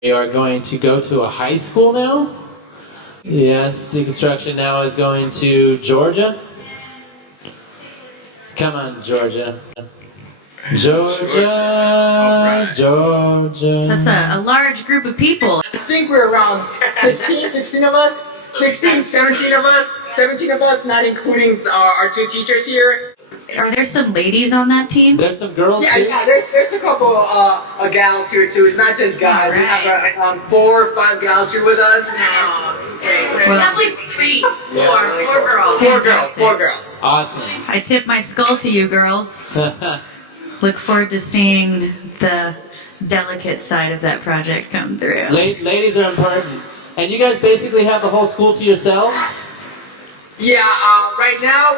We are going to go to a high school now. Yes, deconstruction now is going to Georgia. Come on, Georgia. Georgia. Georgia. So that's a large group of people. I think we're around 16 of us. 17 of us, not including our two teachers here. Are there some ladies on that team? There's some girls too. Yeah, there's a couple of gals here too. It's not just guys. We have 4 or 5 gals here with us. We have like 3, 4 girls. 4 girls. Awesome. I tip my skull to you girls. Look forward to seeing the delicate side of that project come through. Ladies are important. And you guys basically have the whole school to yourselves? Yeah, right now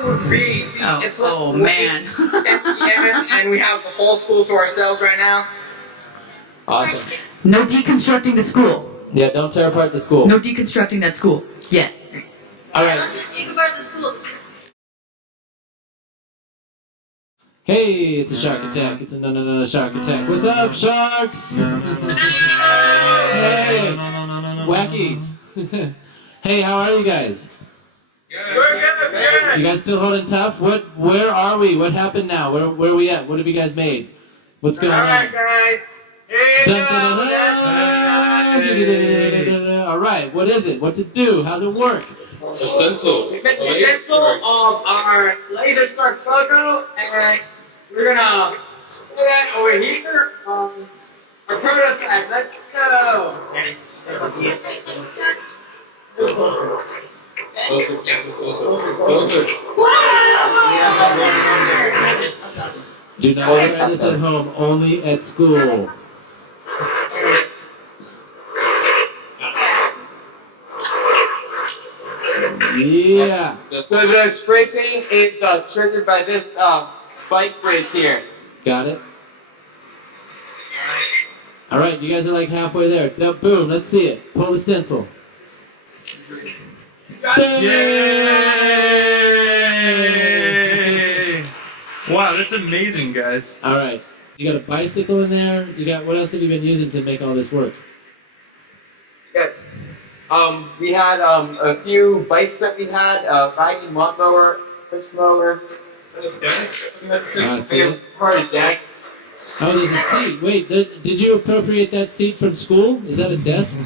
it's man. 10 p.m. and we have the whole school to ourselves right now. Awesome. No deconstructing the school. Yeah, don't tear apart the school. No deconstructing that school yet. All right. Let's just take apart the school. Hey, it's a shark attack. It's a no shark attack. What's up, sharks? Hey, wackies. Hey, how are you guys? Good. You guys still holding tough? Where are we? What happened now? Where are we at? What have you guys made? What's going on? Alright, guys. Here you go. All right, what is it? What's it do? How's it work? A stencil. We made a stencil of our LaserSharks logo, and we're gonna put that over here. Our prototype. Let's go. Closer. Do not try this at home, only at school. Yeah. So the spray paint is triggered by this bike brake here. Got it? All right, you guys are like halfway there. Now, boom, let's see it. Pull the stencil. Yay! Wow, that's amazing, guys. All right, you got a bicycle in there. You got, what else have you been using to make all this work? Yeah. We had a few bikes that we had, riding lawnmower, push mower. See it? Part of deck. Oh, there's a seat. Wait, did you appropriate that seat from school? Is that a desk?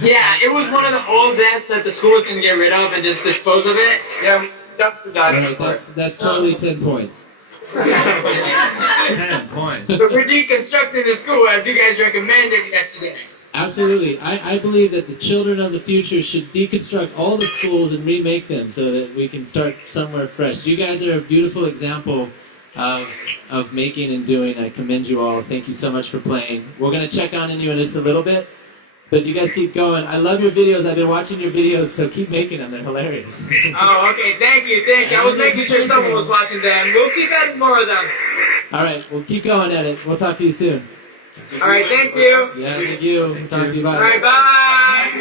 Yeah, it was one of the old desks that the school was going to get rid of and just dispose of it. Yeah, we dumpster dived. Right, that's totally 10 points. 10 points. So we're deconstructing the school as you guys recommended yesterday. Absolutely. I believe that the children of the future should deconstruct all the schools and remake them so that we can start somewhere fresh. You guys are a beautiful example of making and doing. I commend you all. Thank you so much for playing. We're going to check on you in just a little bit, but you guys keep going. I love your videos. I've been watching your videos, so keep making them. They're hilarious. Oh, okay. Thank you. I was making sure someone was watching them. We'll keep adding more of them. All right. We'll keep going at it. We'll talk to you soon. All right. Thank you. Yeah, thank you. Talk to you. Bye. All right. Bye.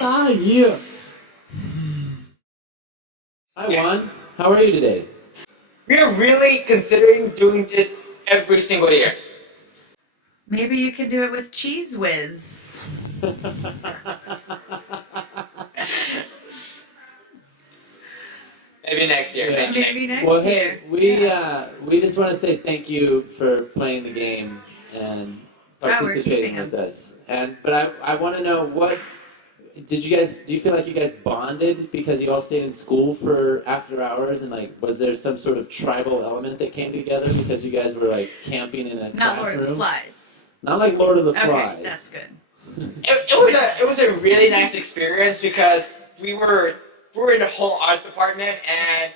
Bye. Yeah. Hi, Juan. How are you today? We are really considering doing this every single year. Maybe you could do it with Cheese Whiz. Maybe next year. Yeah. Maybe next Well, year. hey, we just want to say thank you for playing the game and participating with us. But I want to know, what do you feel like you guys bonded because you all stayed in school for after hours, and like, was there some sort of tribal element that came together because you guys were like camping in a Not Lord classroom? of the Flies. Not like Lord of the Okay, Flies. that's good. It was a really nice experience because we were in the whole art department, and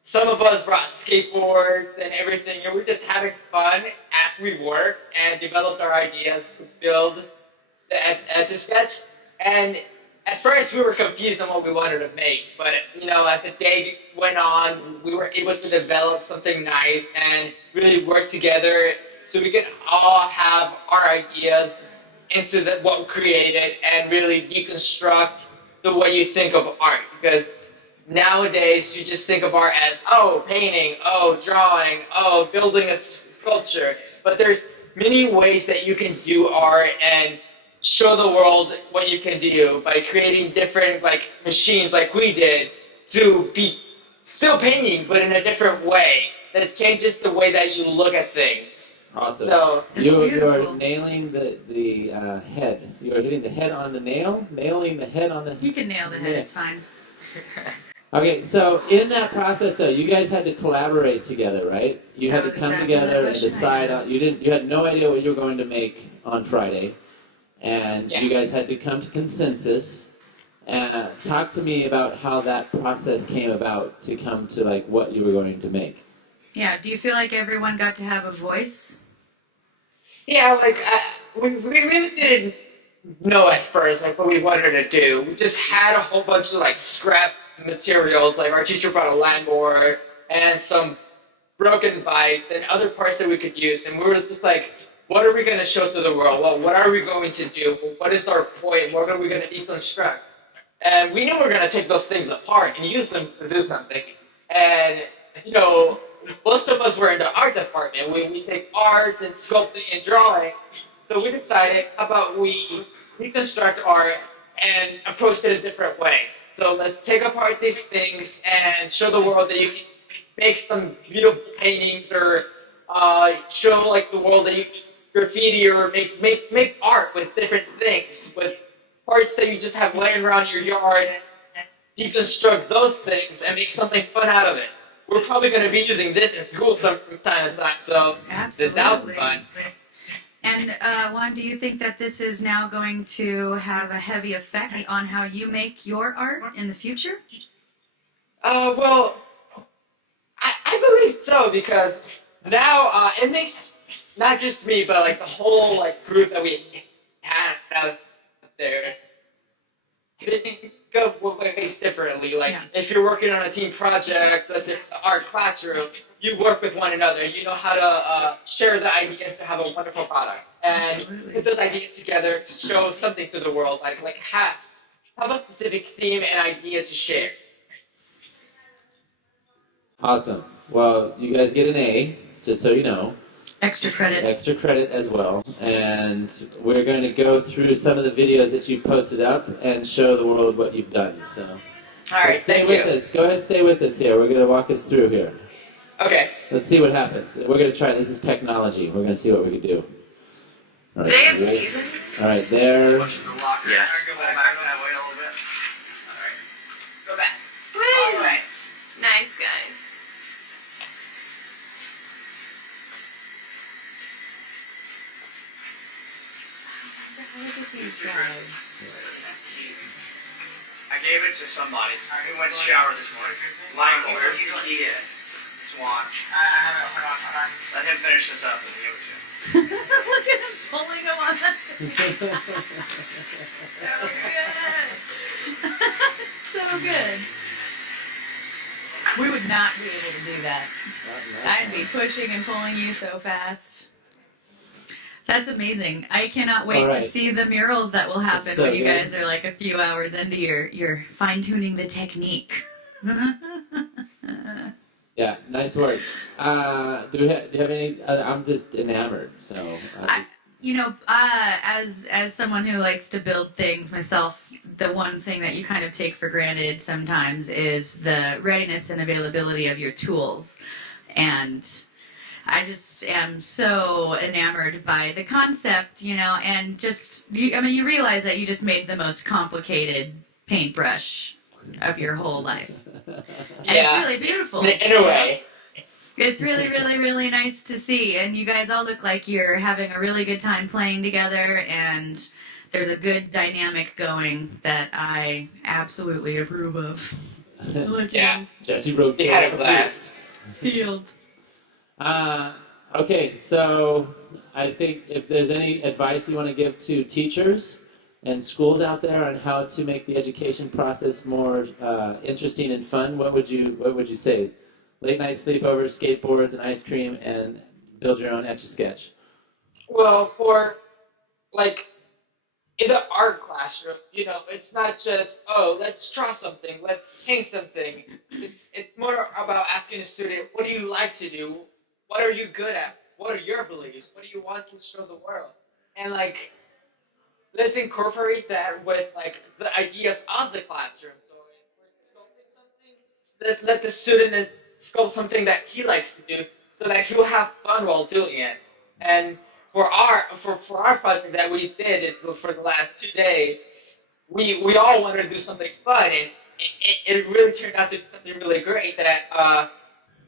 some of us brought skateboards and everything, and we were just having fun as we worked and developed our ideas to build the Etch-a-Sketch. And at first we were confused on what we wanted to make, but as the day went on, we were able to develop something nice and really work together so we could all have our ideas into what we created and really deconstruct the way you think of art. Because nowadays you just think of art as, oh, painting, oh, drawing, oh, building a sculpture. But there's many ways that you can do art and show the world what you can do by creating different like machines like we did to be still painting but in a different way that changes the way that you look at things. Awesome. So That's You are beautiful. nailing the head. You are hitting the head on the nail, nailing the head on the. You can nail the head, Yeah. it's fine. Okay, so in that process, though, you guys had to collaborate together, right? You had to That was come exactly the together and question I decide had. on. You had no idea what you were going to make on Friday, and Yeah. you guys had to come to consensus. Talk to me about how that process came about to come to like what you were going to make. Yeah, do you feel like everyone got to have a voice? yeah, like we really didn't know at first like what we wanted to do. We just had a whole bunch of like scrap materials. Like our teacher brought a landboard and some broken bikes and other parts that we could use, and we were just like, what are we going to show to the world? Well, what are we going to do? What is our point? What are we going to deconstruct? And we knew we were going to take those things apart and use them to do something. And, you know, most of us were in the art department. We take art and sculpting and drawing. So we decided, how about we deconstruct art and approach it a different way? So let's take apart these things and show the world that you can make some beautiful paintings or show like the world that you can graffiti or make art with different things, with parts that you just have laying around your yard, and deconstruct those things and make something fun out of it. We're probably going to be using this in school from time to time, so that'll be Absolutely. fun. And Juan, do you think that this is now going to have a heavy effect on how you make your art in the future? Well, I believe so because now it makes not just me but like the whole like group that we have there think of ways differently. Like Yeah. if you're working on a team project, let's say the art classroom, you work with one another. You know how to share the ideas to have a wonderful product and Absolutely. put those ideas together to show something to the world. Like have a specific theme and idea to share. Awesome. Well, you guys get an A, just so you know. Extra credit. Extra credit as well. And we're going to go through some of the videos that you've posted up and show the world what you've done. So All right, stay thank with you. us. Go ahead and stay with us here. We're going to walk us through here. Okay. Let's see what happens. We're going to try. This is technology. We're going to see what we can do. All right. All right. There. Yeah. Go back that way a little bit. Alright. Go back. Woo! All right. Nice, guys. I gave it to somebody who went to shower this morning. Lying over. Yeah. It's Juan. Let him finish this up and give it to him. Look at him pulling him on that. So good. We would not be able to do that. I'd be pushing and pulling you so fast. That's amazing. I cannot wait All right. to see the murals that will happen That's so when you good. guys are like a few hours into your fine tuning the technique. Yeah, nice work. Do you have any? I'm just enamored. So As someone who likes to build things myself, the one thing that you kind of take for granted sometimes is the readiness and availability of your tools. And I just am so enamored by the concept, and you realize that you just made the most complicated paintbrush of your whole life. And Yeah. it's really beautiful. In a way. It's really, really, really nice to see. And you guys all look like you're having a really good time playing together, and there's a good dynamic going that I absolutely approve of. Look Yeah. Jesse wrote. They had a blast. Sealed. Okay, so I think if there's any advice you want to give to teachers and schools out there on how to make the education process more interesting and fun, what would you say? Late night sleepovers, skateboards, and ice cream, and build your own Etch-a-Sketch. Well, for like in the art classroom, it's not just let's draw something, let's paint something. It's more about asking a student, what do you like to do? What are you good at? what are your beliefs? What do you want to show the world? And like, let's incorporate that with like the ideas of the classroom. So if we're sculpting something, let the student sculpt something that he likes to do, so that he will have fun while doing it. And for our project that we did for the last 2 days, we all wanted to do something fun, and it really turned out to be something really great that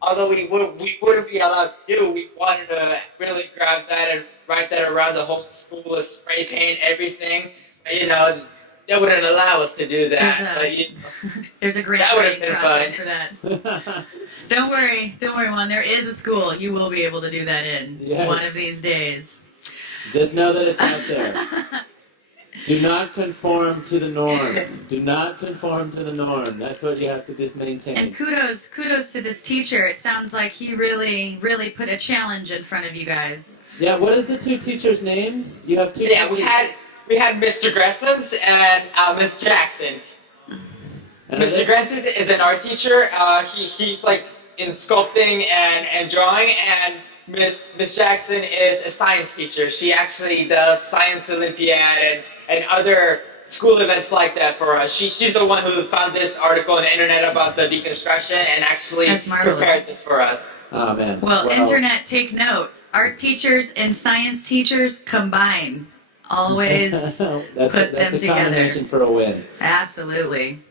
although we wouldn't be allowed to do, we wanted to really grab that and write that around the whole school with spray paint, everything. You know, they wouldn't allow us to do that. There's a grant that would have writing been process fun. for that. Don't worry, Juan. There is a school you will be able to do that in one of these days. Just know that it's out there. Do not conform to the norm. Do not conform to the norm. That's what you have to just maintain. And kudos to this teacher. It sounds like he really put a challenge in front of you guys. Yeah, what is the two teachers' names? You have two Yeah, teachers. we had Mr. Gressens and Miss Jackson. Mr. Gressens is an art teacher. He's like in sculpting and drawing, and Miss Jackson is a science teacher. She actually does Science Olympiad and other school events like that for us. She's the one who found this article on the internet about the deconstruction and actually prepared this for us. Oh man. Well, internet, take note. Art teachers and science teachers combine. Always that's put them a together. combination for a win. Absolutely.